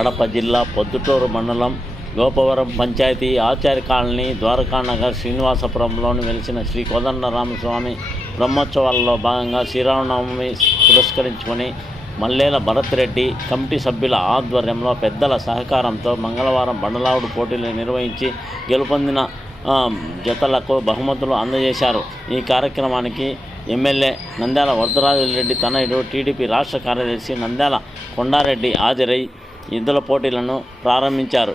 కడప జిల్లా పొద్దుటూరు మండలం గోపవరం పంచాయతీ ఆచార్య కాలనీ ద్వారకానగర్ శ్రీనివాసపురంలోని వెలిసిన శ్రీ కోదండరామస్వామి బ్రహ్మోత్సవాలలో భాగంగా శ్రీరామనవమి పురస్కరించుకొని మల్లేల భరత్ రెడ్డి కమిటీ సభ్యుల ఆధ్వర్యంలో పెద్దల సహకారంతో మంగళవారం బండలావుడు పోటీలు నిర్వహించి గెలుపొందిన జతలకు బహుమతులు అందజేశారు. ఈ కార్యక్రమానికి ఎమ్మెల్యే నంద్యాల వరదరాజు రెడ్డి తనయుడు టీడీపీ రాష్ట్ర కార్యదర్శి నంద్యాల కొండారెడ్డి హాజరై ఎద్దుల పోటీలను ప్రారంభించారు.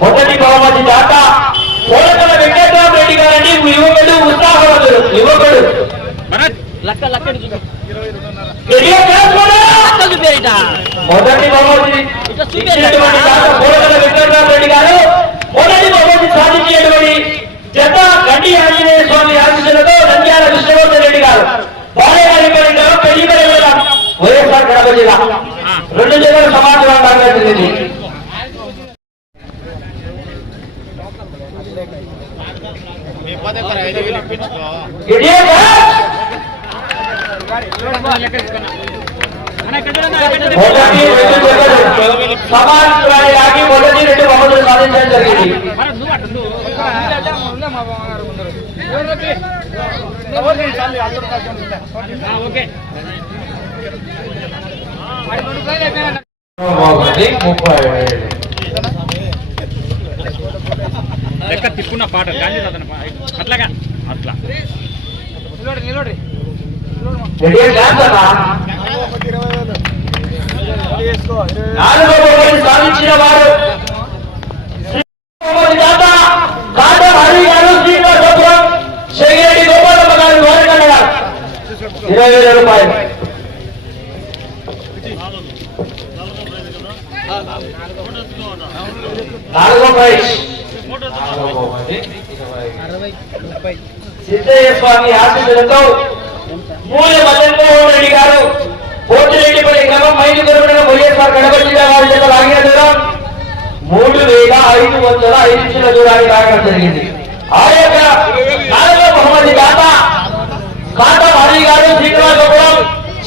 మొదటి బహుమతి దాట కోలకల వెంకటరామ రెడ్డి గారండి. యువకుడు ఉత్సాహవంతుడు యువకుడు. మొదటి బహుమతి ఇచ్చినటువంటి దాత కోలకల వెంకటరామ రెడ్డి గారు. మొదటి బహుమతి సాధించినటువంటి జత గండి ఆంజనేయ స్వామి ఆశీస్సులతో నంద్యాల కృష్ణవర్ధన్ రెడ్డి గారు బాలయ్య గారి పేరు పెళ్ళి పేరు వైఎస్ఆర్ కడప జిల్లా. రెండు జగన్ సమాచారం జరిగింది ఇడియట్ మొదటి రెండు జగలు సమాచారాన్ని ఆగి మొదటి రెండు బహుమతులు సాధించడం జరిగింది. ముప్పై ఏడు. లెక్క తిప్పున్న పాట గాంధీ అట్లాగా అట్లా ఇడియట్ డాన్స్ సాధించిన వారు కాటం హరి గారు శ్రీనివాసపురం శగిరెడ్డి గోపాలమ్మ గారు గోరకొండ గారు ఇరవై వేల రూపాయలు నాలుగో ప్రైజ్ సిద్ధయ్య స్వామి ఆశీస్సులతో మూల మదన్మోహన్ రెడ్డి గారు పోతిరెడ్డిపల్లి గ్రామం మైలు వైఎస్ఆర్ కడప జిల్లా వారి చేత లాగిన దూరం మూడు వేల ఐదు వందల ఐదు నిమిషాల దూరాన్ని లాగడం జరిగింది ఆ యొక్క నాలుగో బహుమతి దాత కాట హరి గారు శ్రీనివాసపురం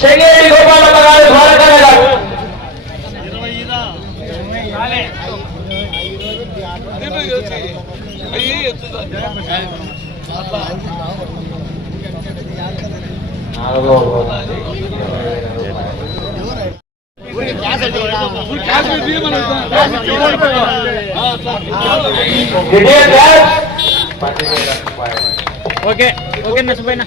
చెంగేటి గోపాలమ్మ గారు ద్వారకా గారు నాలుగో బహుమతి ఇరవై వేల రూపాయలు. ఇడియట్ డాన్స్ పదివేల రూపాయలు. ఓకే ఓకే నచ్చిపోయినా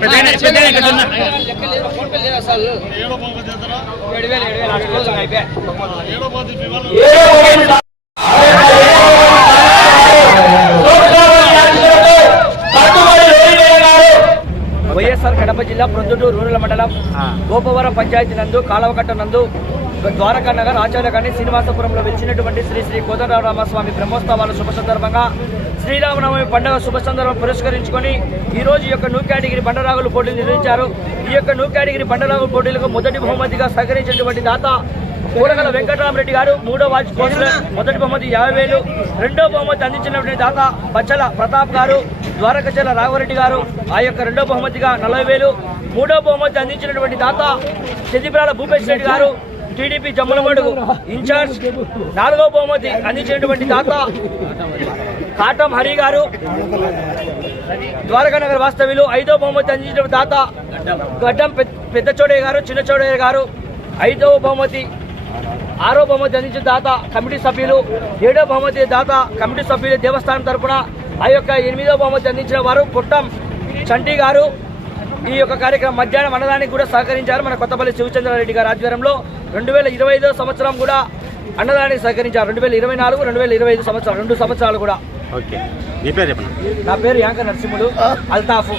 పెద్ద పెద్ద ఉన్నా ఏడో దా- సోమవారం యాత్రలతో కట్టుబడి రోడ్డు గారు వైఎస్ఆర్ కడప జిల్లా ప్రొద్దుటూరు రూరల్ మండలం గోపవరం పంచాయతీ నందు కాలవకట్ట నందు ద్వారకా నగర్ ఆచార్యకాన్ని శ్రీనివాసపురంలో వెలిచినటువంటి శ్రీ శ్రీ కోదండరామస్వామి బ్రహ్మోత్సవాల శుభ సందర్భంగా శ్రీరామనవమి పండుగ శుభ సందర్భం పురస్కరించుకొని ఈరోజు ఈ యొక్క న్యూ కేటగిరీ బండరాగులు పోటీలు నిర్వహించారు. ఈ యొక్క న్యూ కేటగిరీ బండరాగుల పోటీలకు మొదటి బహుమతిగా సహకరించినటువంటి దాత కూరగల వెంకటరామరెడ్డి గారు మూడో వాచ్ కోర్సులో మొదటి బహుమతి యాభై వేలు రెండో బహుమతి అందించినటువంటి దాత బచ్చల ప్రతాప్ గారు ద్వారకచల రాఘవరెడ్డి గారు ఆ యొక్క రెండో బహుమతిగా నలభై వేలు మూడో బహుమతి అందించినటువంటి దాత చెదిప్రాల భూపేష్ రెడ్డి గారు టీడీపీ జమ్మలమడుగు ఇన్ఛార్జ్ నాలుగో బహుమతి అందించినటువంటి దాత కాటం హరి గారు. ద్వారకా నగర్ వాస్తవ్యులు ఐదో బహుమతి అందించిన దాత గడ్డం పెద్ద- చోడయ్య గారు చిన్న చోడయ్య గారు. ఐదవ బహుమతి ఆరో బహుమతి అందించిన దాత కమిటీ సభ్యులు ఏడో బహుమతి దాత కమిటీ సభ్యులు దేవస్థానం తరఫున ఆ యొక్క ఎనిమిదో బహుమతి అందించిన వారు పుట్టం చంటి గారు. ఈ యొక్క కార్యక్రమం మధ్యాహ్నం అన్నదానికి కూడా సహకరించారు మన కొత్తపల్లి శివచంద్రారెడ్డి గారి ఆధ్వర్యంలో. రెండు వేల ఇరవై ఐదో సంవత్సరం కూడా అన్నదానికి సహకరించారు. రెండు వేల ఇరవై నాలుగు రెండు వేల ఇరవై ఐదు సంవత్సరాలు రెండు సంవత్సరాలు కూడా. ఓకే. మీ పేరు చెప్పండి. నా పేరు యాంకర్ నరసింహుడు. అల్తాఫ్.